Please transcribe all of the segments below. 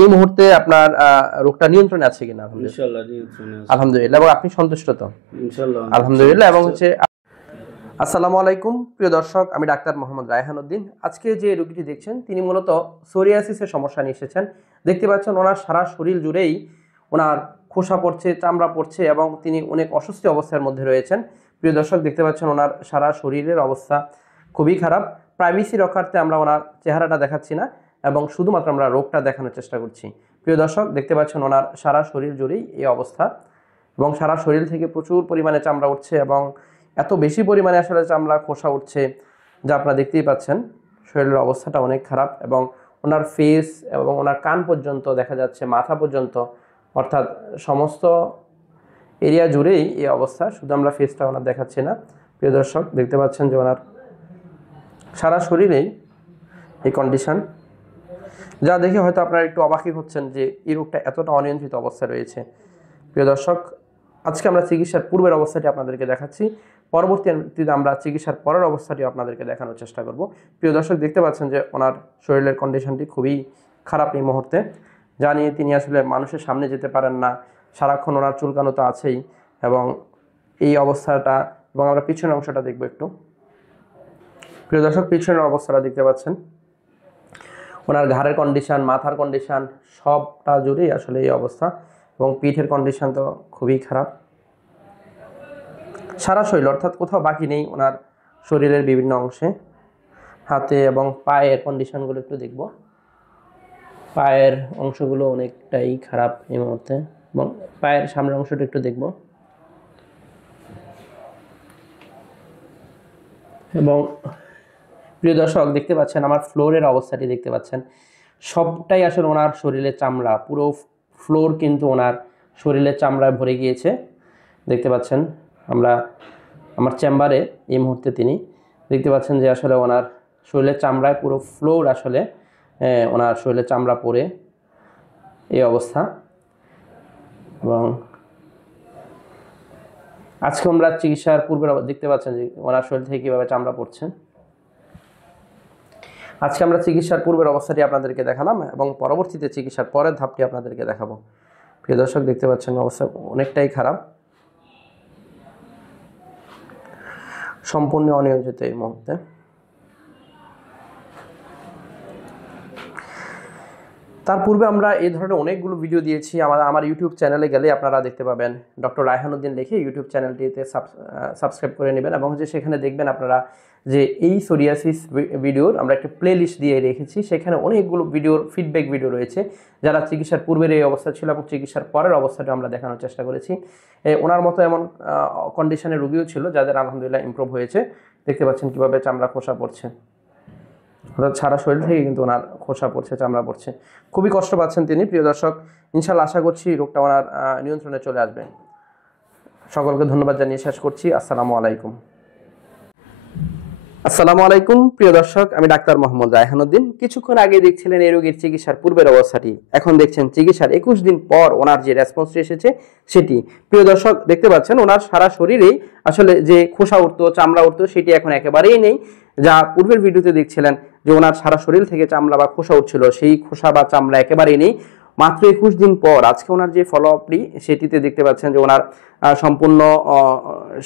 এই মুহূর্তে আপনার রোগটা নিয়ন্ত্রণে আছে কিনা? ইনশাআল্লাহ নিয়ন্ত্রণে আছে। আলহামদুলিল্লাহ। এবং আপনি সন্তুষ্ট তো? ইনশাআল্লাহ আলহামদুলিল্লাহ। এবং হচ্ছে আসসালামু আলাইকুম প্রিয় দর্শক, আমি ডাক্তার মোহাম্মদ রায়হান উদ্দিন। আজকে যে রোগীটি দেখছেন তিনি মূলত সোরিয়াসিসের সমস্যা নিয়ে এসেছেন। দেখতে পাচ্ছেন ওনার সারা শরীর জুড়েই ওনার খোসা পড়ছে, চামড়া পড়ছে এবং তিনি অনেক অস্বস্তি অবস্থার মধ্যে রয়েছেন। প্রিয় দর্শক, দেখতে পাচ্ছেন ওনার সারা শরীরের অবস্থা খুবই খারাপ। প্রাইভেসি রক্ষার্থে আমরা ওনার চেহারাটা দেখাচ্ছি না এবং শুধুমাত্র আমরা রোগটা দেখানোর চেষ্টা করছি। প্রিয় দর্শক, দেখতে পাচ্ছেন ওনার সারা শরীর জুড়েই এই অবস্থা এবং সারা শরীর থেকে প্রচুর পরিমাণে চামড়া উঠছে এবং এত বেশি পরিমাণে আসলে চামড়া খোসা উঠছে যা আপনারা দেখতেই পাচ্ছেন। শরীরের অবস্থাটা অনেক খারাপ এবং ওনার ফেস এবং ওনার কান পর্যন্ত দেখা যাচ্ছে, মাথা পর্যন্ত, অর্থাৎ সমস্ত এরিয়া জুড়েই এই অবস্থা। শুধু আমরা ফেসটা ওনার দেখাচ্ছি না। প্রিয় দর্শক, দেখতে পাচ্ছেন যে ওনার সারা শরীরেই এই কন্ডিশন, যা দেখে হয়তো আপনারা একটু অবাকই হচ্ছেন যে এই রোগটা এতটা অনিয়ন্ত্রিত অবস্থায় রয়েছে। প্রিয় দর্শক, আজকে আমরা চিকিৎসার পূর্বের অবস্থাটি আপনাদেরকে দেখাচ্ছি, পরবর্তীতে আমরা চিকিৎসার পরের অবস্থাটি আপনাদেরকে দেখানোর চেষ্টা করব। প্রিয় দর্শক, দেখতে পাচ্ছেন যে ওনার শরীরের কন্ডিশনটি খুবই খারাপ এই মুহূর্তে, যা নিয়ে তিনি আসলে মানুষের সামনে যেতে পারেন না। সারাক্ষণ ওনার চুলকানো তো আছেই এবং এই অবস্থাটা, এবং আমরা পিছনের অংশটা দেখব একটু। প্রিয় দর্শক, পিছনের অবস্থাটা দেখতে পাচ্ছেন, ওনার ঘাড়ের কন্ডিশন, মাথার কন্ডিশন সবটা জুড়েই আসলে এই অবস্থা এবং পিঠের কন্ডিশন তো খুবই খারাপ। সারা শরীর অর্থাৎ কোথাও বাকি নেই ওনার শরীরের বিভিন্ন অংশে। হাতে এবং পায়ের কন্ডিশনগুলো একটু দেখব। পায়ের অংশগুলো অনেকটাই খারাপ এই মুহূর্তে এবং পায়ের সামনের অংশটা একটু দেখব। এবং প্রিয় দর্শক, দেখতে পাচ্ছেন আমার ফ্লোরের অবস্থাটি দেখতে পাচ্ছেন, সবটাই আসলে ওনার শরীরের চামড়া, পুরো ফ্লোর কিন্তু ওনার শরীরের চামড়ায় ভরে গিয়েছে। দেখতে পাচ্ছেন আমার চেম্বারে এই মুহূর্তে তিনি দেখতে পাচ্ছেন যে আসলে ওনার শরীরের চামড়ায় পুরো ফ্লোর আসলে ওনার শরীরের চামড়া পরে এই অবস্থা। এবং আজকে আমরা চিকিৎসার পূর্বের দেখতে পাচ্ছেন যে ওনার শরীর থেকে কীভাবে চামড়া পড়ছে। আজকে আমরা চিকিৎসার পূর্বের অবস্থাটি আপনাদেরকে দেখালাম এবং পরবর্তীতে চিকিৎসার পরের ধাপটি আপনাদেরকে দেখাবো। প্রিয় দর্শক, দেখতে পাচ্ছেন অবস্থা অনেকটাই খারাপ, সম্পূর্ণ অনিয়ন্ত্রিত এই মুহূর্তে। তার পূর্বে আমরা এই ধরনের অনেকগুলো ভিডিও দিয়েছি। আমার ইউটিউব চ্যানেলে গেলে আপনারা দেখতে পাবেন, ডক্টর রায়হান উদ্দিন লিখে ইউটিউব চ্যানেলটিতে সাবস্ক্রাইব করে নেবেন এবং সেখানে দেখবেন আপনারা যে এই সোরিয়াসিস ভিডিওর আমরা একটা প্লে লিস্ট দিয়ে রেখেছি। সেখানে অনেকগুলো ভিডিওর ফিডব্যাক ভিডিও রয়েছে, যারা চিকিৎসার পূর্বের এই অবস্থা ছিল এবং চিকিৎসার পরের অবস্থাটা আমরা দেখানোর চেষ্টা করেছি। ওনার মতো এমন কন্ডিশনের রোগীও ছিল যাদের আলহামদুলিল্লাহ ইমপ্রুভ হয়েছে। দেখতে পাচ্ছেন কীভাবে চামড়া খোসা পড়ছে, অর্থাৎ সারা শরীর থেকে কিন্তু ওনার খোসা পড়ছে, চামড়া পড়ছে। খুবই কষ্ট পাচ্ছেন তিনি। প্রিয় দর্শক, ইনশাআল্লাহ আশা করছি রোগটা ওনার নিয়ন্ত্রণে চলে আসবে। সকলকে ধন্যবাদ জানিয়ে শেষ করছি। আসসালামু আলাইকুম। আসসালামু আলাইকুম প্রিয় দর্শক, আমি ডাক্তার মোহাম্মদ রায়হান উদ্দিন। কিছুক্ষণ আগে দেখছিলেন এই রোগীর চিকিৎসার পূর্বের অবস্থাটি, এখন দেখছেন চিকিৎসার 21 দিন পর ওনার যে রেসপন্সটি এসেছে সেটি। প্রিয় দর্শক, দেখতে পাচ্ছেন ওনার সারা শরীরেই আসলে যে খোসা উঠতো, চামড়া উঠতো, সেটি এখন একেবারেই নেই। যা পূর্বের ভিডিওতে দেখছিলেন যে ওনার সারা শরীর থেকে চামড়া বা খোসা উঠছিল, সেই খোসা বা চামড়া একেবারেই নেই। মাত্র 21 দিন পর আজকে ওনার যে ফলো আপটি সেটিতে দেখতে পাচ্ছেন যে ওনার সম্পূর্ণ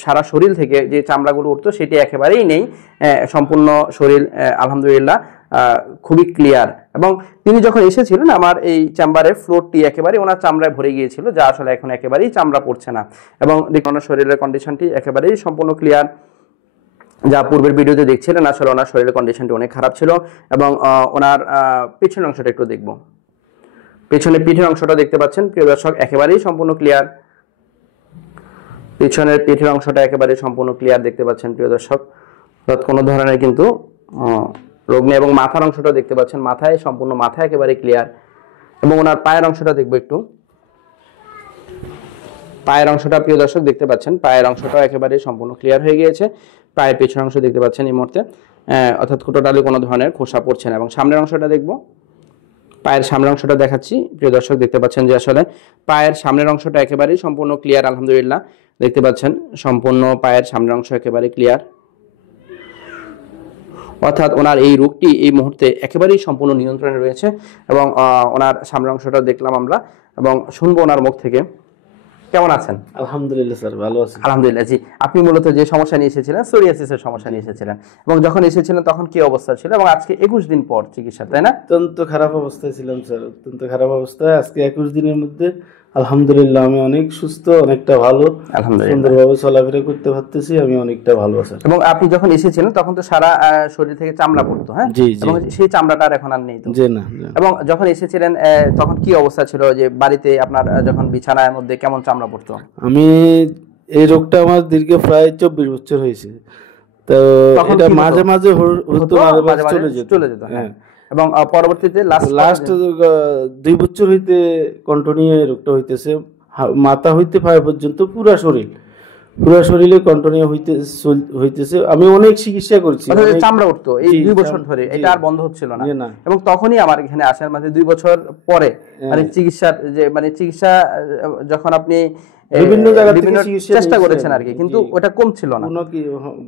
সারা শরীর থেকে যে চামড়াগুলো উঠতো সেটি একেবারেই নেই। সম্পূর্ণ শরীর আলহামদুলিল্লাহ খুবই ক্লিয়ার। এবং তিনি যখন এসেছিলেন আমার এই চেম্বারের ফ্লোরটি একেবারেই ওনার চামড়ায় ভরে গিয়েছিল, যা আসলে এখন একেবারেই চামড়া পড়ছে না। এবং দেখুন ওনার শরীরের কন্ডিশনটি একেবারেই সম্পূর্ণ ক্লিয়ার, যা পূর্বের ভিডিওতে দেখছিলেন আসলে ওনার শরীরের কন্ডিশনটি অনেক খারাপ ছিল। এবং ওনার পিছনের অংশটা একটু দেখব। পেছনের পিঠের অংশটা দেখতে পাচ্ছেন প্রিয় দর্শক, একেবারেই সম্পূর্ণ ক্লিয়ার। পিছনের পিঠের অংশটা একেবারেই সম্পূর্ণ ক্লিয়ার দেখতে পাচ্ছেন প্রিয় দর্শক, অর্থাৎ কোনো ধরনের কিন্তু রোগ নেই। এবং মাথার অংশটা দেখতে পাচ্ছেন, মাথায় সম্পূর্ণ মাথা একেবারে ক্লিয়ার। এবং ওনার পায়ের অংশটা দেখবো একটু। পায়ের অংশটা প্রিয় দর্শক দেখতে পাচ্ছেন, পায়ের অংশটাও একেবারে সম্পূর্ণ ক্লিয়ার হয়ে গিয়েছে। পায়ের পেছনের অংশ দেখতে পাচ্ছেন এই মুহূর্তে, অর্থাৎ টোটালি কোনো ধরনের খোসা পড়ছে না। এবং সামনের অংশটা দেখব, পায়ের সামনের অংশটা দেখাচ্ছি প্রিয় দর্শক, দেখতে পাচ্ছেন যে আসলে পায়ের সামনের অংশটা একেবারেই সম্পূর্ণ ক্লিয়ার আলহামদুলিল্লাহ। দেখতে পাচ্ছেন সম্পূর্ণ পায়ের সামনের অংশ একেবারে ক্লিয়ার। অর্থাৎ ওনার এই রোগটি এই মুহূর্তে একেবারেই সম্পূর্ণ নিয়ন্ত্রণে রয়েছে এবং ওনার সামনের অংশটা দেখলাম আমরা এবং শুনবো ওনার মুখ থেকে। কেমন আছেন? আলহামদুলিল্লাহ স্যার, ভালো আছি। আলহামদুলিল্লাহ। জি, আপনি মূলত যে সমস্যা নিয়ে এসেছিলেন সোরিয়াসিসের সমস্যা নিয়ে এসেছিলেন এবং যখন এসেছিলেন তখন কি অবস্থা ছিল এবং আজকে 21 দিন পর চিকিৎসা, তাই না? অত্যন্ত খারাপ অবস্থায় ছিলাম স্যার, অত্যন্ত খারাপ অবস্থায়। আজকে 21 দিনের মধ্যে আলহামদুলিল্লাহ আমি অনেক সুস্থ, অনেকটা ভালো, আলহামদুলিল্লাহ। সুন্দরভাবে চলাফেরা করতে পারতেছি, আমি অনেকটা ভালো আছি। এবং আপনি যখন এসেছিলেন তখন তো সারা শরীর থেকে চামড়া পড়তো, হ্যাঁ? জি জি এবং সেই চামড়াটা আর এখন আর নেই তো? জি না না। এবং যখন এসেছিলেন তখন কি অবস্থা ছিল, যে বাড়িতে আপনার যখন বিছানার মধ্যে কেমন চামড়া পড়তো? আমি এই রোগটা আমার দীর্ঘ প্রায় 24 বছর হয়েছে। তো তখন এটা কি হতো? মাঝে মাঝে হতো, মাঝে মাঝে চলে যেত। হ্যাঁ। এবং পরবর্তীতে লাস্ট 2 বছর হইতে কন্টিনিউ এই রোগটা হইতেছে, মাথা হইতে পায়ে পর্যন্ত পুরা শরীরে কন্টিনিউ হইতেছে। আমি অনেক চিকিৎসা করছি, অনেক- চামড়া উঠতো এই জি, 2 বছর ধরে, জি। এটা আর বন্ধ হচ্ছিল না। জি না। এবং তখনই আমার এখানে আসার মাঝে 2 বছর পরে মানে চিকিৎসার যে মানে চিকিৎসা যখন আপনি বিভিন্ন জায়গা থেকে বিভিন্ন চিকিৎসা চেষ্টা নিয়েছি করেছেন আর আমি। কি, কিন্তু জি। ওটা কমছিল না কোনো কি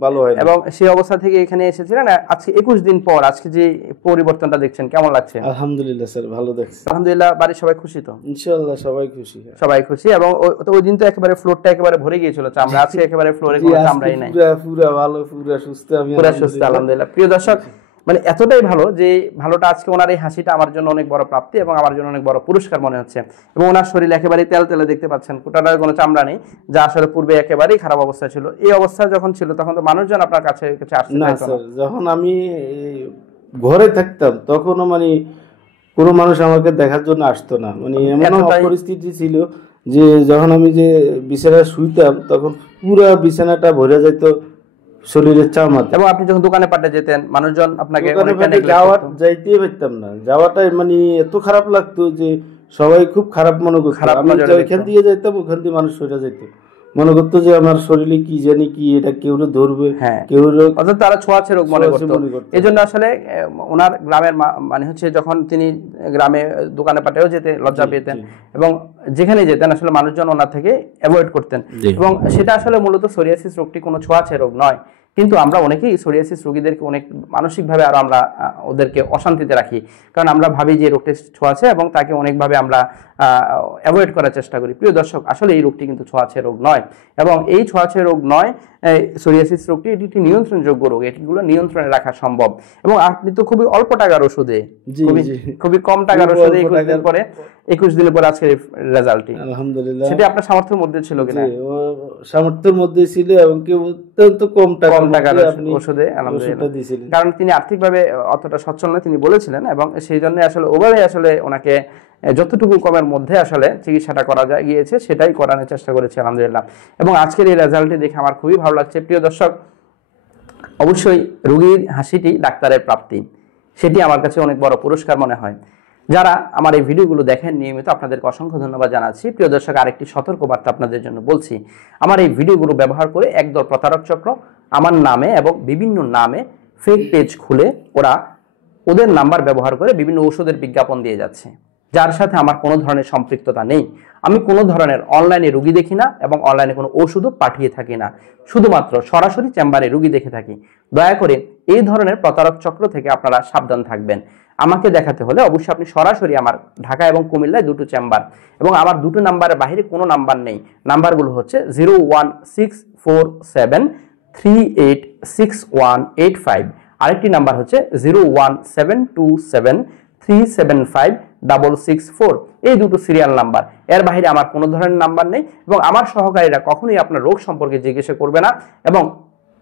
ভালো হয় না। এবং সেই অবস্থা থেকে এখানে এসেছিলেন। আজকে 21 দিন পর আজকে যে পরিবর্তনটা দেখছেন কেমন লাগছে? আলহামদুলিল্লাহ স্যার, ভালো দেখছি। আলহামদুলিল্লাহ। বাড়ির সবাই খুশি তো? ইনশাআল্লাহ সবাই খুশি। সবাই খুশি। এবং ওই দিন তো একেবারে ফ্লোরটা একেবারে ভরে গিয়েছিল চামড়া, আজকে একেবারে ফ্লোরে জি, কোনো আজকে চামড়াই নাই। পুরা ভালো, পুরা সুস্থ আমি, পুরা সুস্থ আলহামদুলিল্লাহ। প্রিয় দর্শক, মানে এতটাই ভালো যে ভালোটা আজকে ওনার এই হাসিটা আমার জন্য অনেক বড় প্রাপ্তি এবং আমার জন্য অনেক বড় পুরস্কার মনে হচ্ছে। এবং ওনার শরীর একেবারে তেল তেলে দেখতে পাচ্ছেন, কোটাটার কোনো চামড়া নেই, যা আসলে পূর্বে একেবারেই খারাপ অবস্থা ছিল। এই অবস্থা যখন ছিল তখন তো মানুষজন আপনার কাছে আসতে না চাইতো না। স্যার, যখন আমি এই ঘরে থাকতাম তখনও মানে কোনো মানুষ আমাকে দেখার জন্য আসতো না, মানে এমন এতটাই- পরিস্থিতি ছিল যে যখন আমি যে বিছানায় শুইতাম তখন পুরা বিছানাটা ভরে যেত শরীরের চামড়াতে। এবং আপনি যখন দোকানে পাঠে যেতেন মানুষজন আপনাকে দোকানে অনেকটা ফাটে neglect করতো। যাইতেই পারতাম না, যাওয়াটাই মানে এত খারাপ লাগতো যে সবাই খুব খারাপ মনে করতো। খারাপ আমি নজরে ওইখান দেখতো। দিয়ে যাইতাম, ওখান দিয়ে মানুষ সরে যেত, মনে করতো যে আমার শরীরে কি জানি কি, এটা কেউ ধরবে, হ্যাঁ। কেউ অর্থাৎ তারা ছোঁয়াচে রোগ মনে ছোঁয়াচে করতো। মনে করতো। এই জন্য আসলে ওনার গ্রামের মানে হচ্ছে যখন তিনি গ্রামে দোকানে পাটেও যেতে লজ্জা পেতেন এবং যেখানে যেতেন আসলে মানুষজন ওনার থেকে অ্যাভয়েড করতেন। জি। এবং সেটা আসলে মূলত সোরিয়াসিস রোগটি কোনো ছোঁয়াচে রোগ নয়, কিন্তু আমরা অনেকেই সোরিয়াসিস রোগীদেরকে অনেক মানসিকভাবে আরো আমরা ওদেরকে অশান্তিতে রাখি, কারণ আমরা ভাবি যে রোগটি ছোঁয়াচে এবং তাকে অনেকভাবে আমরা অ্যাভয়েড করার চেষ্টা করি। প্রিয় দর্শক, আসলে এই রোগটি কিন্তু ছোঁয়াচে রোগ নয় এবং এই ছোঁয়াচে রোগ নয়। সোরিয়াসিস রোগটি এটি একটি নিয়ন্ত্রণযোগ্য রোগ, এটিগুলো নিয়ন্ত্রণে রাখা সম্ভব। এবং আপনি তো খুবই অল্প টাকার ওষুধে, জি, জি। খুবই কম টাকার খুব ওষুধে অল্প 21 দিন পরে 21 দিনের পরে আজকের রেজাল্টটি, আলহামদুলিল্লাহ। সেটা আপনার সামর্থ্যের মধ্যে ছিল কিনা? জি, ও সামর্থ্যের মধ্যে ছিল এবং কি অত্যন্ত কম কম টাকার মধ্যে আপনি ওষুধে ওষুধটা আলহামদুলিল্লাহ। দিয়েছিলেন। কারণ তিনি আর্থিকভাবে অতটা সচ্ছল নয় তিনি বলেছিলেন এবং সেই জন্য আসলে ওভাবে আসলে ওনাকে যতটুকু কমের মধ্যে আসলে চিকিৎসাটা করা গিয়েছে সেটাই করানোর চেষ্টা করেছে আলহামদুলিল্লাহ। এবং আজকের এই রেজাল্টটি দেখে আমার খুবই ভালো লাগছে। প্রিয় দর্শক, অবশ্যই রোগীর হাসিটি ডাক্তারের প্রাপ্তি, সেটি আমার কাছে অনেক বড় পুরস্কার মনে হয়। যারা আমার এই ভিডিওগুলো দেখেন নিয়মিত, আপনাদেরকে অসংখ্য ধন্যবাদ জানাচ্ছি। প্রিয় দর্শক, আরেকটি সতর্কবার্তা আপনাদের জন্য বলছি। আমার এই ভিডিওগুলো ব্যবহার করে একদল প্রতারক চক্র আমার নামে এবং বিভিন্ন নামে ফেক পেজ খুলে ওদের নাম্বার ব্যবহার করে বিভিন্ন ওষুধের বিজ্ঞাপন দিয়ে যাচ্ছে, যার সাথে আমার কোনো ধরনের সম্পৃক্ততা নেই। আমি কোনো ধরনের অনলাইনে রোগী দেখি না এবং অনলাইনে কোনো ওষুধও পাঠিয়ে থাকি না, শুধুমাত্র সরাসরি চেম্বারে রোগী দেখে থাকি। দয়া করে এই ধরনের প্রতারক চক্র থেকে আপনারা সাবধান থাকবেন। আমাকে দেখাতে হলে অবশ্যই আপনি সরাসরি আমার ঢাকা এবং কুমিল্লায় 2টো চেম্বার এবং আমার 2টো নাম্বারের বাইরে কোনো নাম্বার নেই। নাম্বারগুলো হচ্ছে 01647386185, আরেকটি নাম্বার হচ্ছে 01727375664। এই 2টো সিরিয়াল নাম্বার, এর বাইরে আমার কোনো ধরনের নাম্বার নেই এবং আমার সহকারীরা কখনোই আপনার রোগ সম্পর্কে জিজ্ঞাসা করবে না এবং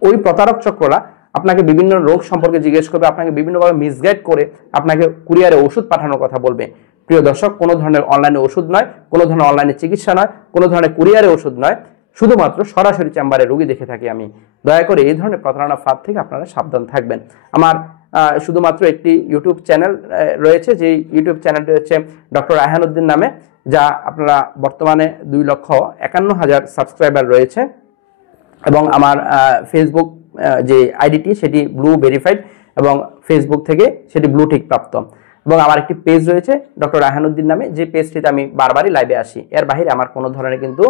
ওই প্রতারক চক্ররা আপনাকে বিভিন্ন রোগ সম্পর্কে জিজ্ঞেস করবে, আপনাকে বিভিন্নভাবে মিসগাইড করে আপনাকে কুরিয়ারে ওষুধ পাঠানোর কথা বলবে। প্রিয় দর্শক, কোনো ধরনের অনলাইনে ওষুধ নয়, কোনো ধরনের অনলাইনে চিকিৎসা নয়, কোনো ধরনের কুরিয়ারে ওষুধ নয়, শুধুমাত্র সরাসরি চেম্বারে রোগী দেখে থাকি আমি। দয়া করে এই ধরনের প্রতারণা ফাঁদ থেকে আপনারা সাবধান থাকবেন। আমার শুধুমাত্র একটি ইউটিউব চ্যানেল রয়েছে, যে ইউটিউব চ্যানেলটি হচ্ছে ডক্টর রায়হানউদ্দিন নামে, যা আপনারা বর্তমানে 2,51,000 সাবস্ক্রাইবার রয়েছে এবং আমার ফেসবুক যে আইডিটি সেটি ব্লু ভেরিফাইড এবং ফেসবুক থেকে সেটি ব্লু টিক প্রাপ্ত এবং আমার একটি পেজ রয়েছে ডক্টর রায়হানউদ্দিন নামে, যে পেজটিতে আমি বারবারই লাইভে আসি। এর বাইরে আমার কোনো ধরনের কিন্তু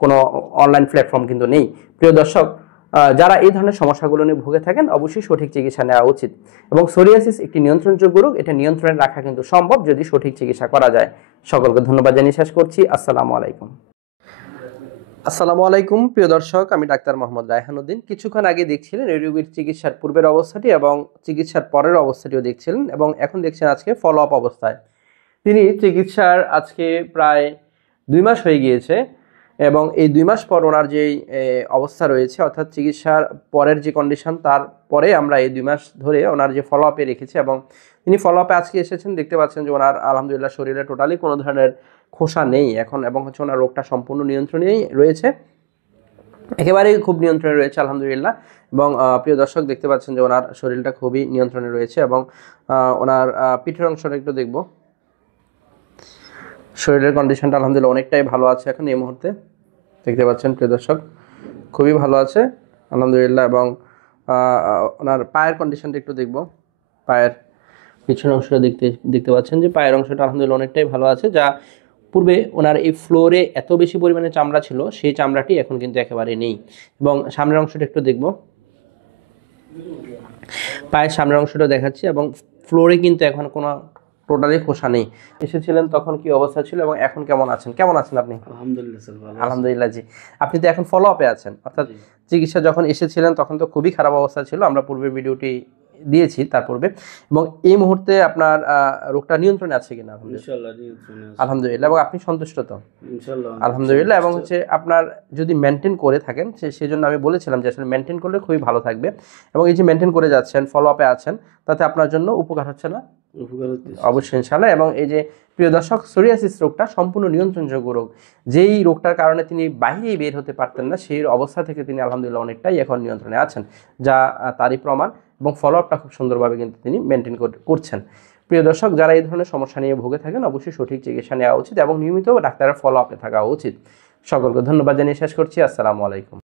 কোনো অনলাইন প্ল্যাটফর্ম কিন্তু নেই। প্রিয় দর্শক, যারা এই ধরনের সমস্যাগুলো নিয়ে ভুগে থাকেন অবশ্যই সঠিক চিকিৎসা নেওয়া উচিত। এবং সোরিয়াসিস একটি নিয়ন্ত্রণযোগ্য রোগ, এটা নিয়ন্ত্রণে রাখা কিন্তু সম্ভব যদি সঠিক চিকিৎসা করা যায়। সকলকে ধন্যবাদ জানিয়ে শেষ করছি। আসসালামু আলাইকুম। আসসালামু আলাইকুম প্রিয় দর্শক, আমি ডাক্তার মোহাম্মদ রায়হান উদ্দিন। কিছুক্ষণ আগে দেখছিলেন এই রোগীর চিকিৎসার পূর্বের অবস্থাটি এবং চিকিৎসার পরের অবস্থাটিও দেখছিলেন, এবং এখন দেখছেন আজকে ফলো আপ অবস্থায়। তিনি চিকিৎসার আজকে প্রায় 2 মাস হয়ে গিয়েছে, এবং এই 2 মাস পর ওনার যে অবস্থা রয়েছে, অর্থাৎ চিকিৎসার পরের যে কন্ডিশন, তারপরে আমরা এই 2 মাস ধরে ওনার যে ফলো আপে রেখেছি, এবং তিনি ফলো আপে আজকে এসেছেন। দেখতে পাচ্ছেন যে ওনার আলহামদুলিল্লাহ শরীরে টোটালি কোনো ধরনের খোসা নেই এখন, এবং হচ্ছে ওনার রোগটা সম্পূর্ণ নিয়ন্ত্রণেই রয়েছে, একেবারেই খুব নিয়ন্ত্রণে রয়েছে আলহামদুলিল্লাহ। এবং প্রিয় দর্শক দেখতে পাচ্ছেন যে ওনার শরীরটা খুবই নিয়ন্ত্রণে রয়েছে, এবং ওনার পিঠের অংশটা একটু দেখব। শরীরের কন্ডিশনটা আলহামদুলিল্লাহ অনেকটাই ভালো আছে এখন এই মুহূর্তে, দেখতে পাচ্ছেন প্রিয় দর্শক, খুবই ভালো আছে আলহামদুলিল্লাহ। এবং ওনার পায়ের কন্ডিশনটা একটু দেখব। পায়ের পিছনের অংশটা দেখতে পাচ্ছেন যে পায়ের অংশটা আলহামদুলিল্লাহ অনেকটাই ভালো আছে, যা পূর্বে ওনার এই ফ্লোরে এত বেশি পরিমাণে চামড়া ছিল, সেই চামড়াটি এখন কিন্তু একেবারে নেই। এবং সামনের অংশটা একটু দেখব, পায়ের সামনের অংশটা দেখাচ্ছি, এবং ফ্লোরে কিন্তু এখন কোনো টোটালি খোসা নেই। এসেছিলেন তখন কি অবস্থা ছিল এবং এখন কেমন আছেন? কেমন আছেন আপনি? আলহামদুলিল্লাহ স্যার, ভালো আছি। আলহামদুলিল্লাহ জি। আপনি তো এখন ফলো আপে আছেন, অর্থাৎ জি। চিকিৎসা যখন এসেছিলেন তখন তো খুবই খারাপ অবস্থা ছিল, আমরা পূর্বের ভিডিওটি দিয়েছি তার পূর্বে। এবং এই মুহূর্তে আপনার রোগটা নিয়ন্ত্রণে আছে কিনা? ইনশাআল্লাহ নিয়ন্ত্রণে আছে। আলহামদুলিল্লাহ। এবং আপনি সন্তুষ্ট তো? ইনশাআল্লাহ আলহামদুলিল্লাহ। এবং হচ্ছে আপনার যদি মেনটেন করে থাকেন, সেই জন্য আমি বলেছিলাম যে আসলে মেনটেন করলে খুবই ভালো থাকবে। এবং এই যে মেনটেন করে যাচ্ছেন, ফলো আপে আছেন, তাতে আপনার জন্য উপকার হচ্ছে না? উপকার হচ্ছে অবশ্যই ইনশাআল্লাহ। এবং এই যে প্রিয় দর্শক, সোরিয়াসিস রোগটা সম্পূর্ণ নিয়ন্ত্রণযোগ্য রোগ। যেই রোগটার কারণে তিনি বাইরেই বের হতে পারতেন না, সেই অবস্থা থেকে তিনি আলহামদুলিল্লাহ অনেকটাই এখন নিয়ন্ত্রণে আছেন, যা তারই প্রমাণ। এবং ফলো আপটা খুব সুন্দরভাবে কিন্তু তিনি মেনটেন করছেন। প্রিয় দর্শক, যারা এই ধরনের সমস্যা নিয়ে ভুগে থাকেন অবশ্যই সঠিক চিকিৎসা নেওয়া উচিত এবং নিয়মিত ডাক্তারের ফলো আপে থাকা উচিত। সকলকে ধন্যবাদ জানিয়ে শেষ করছি। আসসালামু আলাইকুম।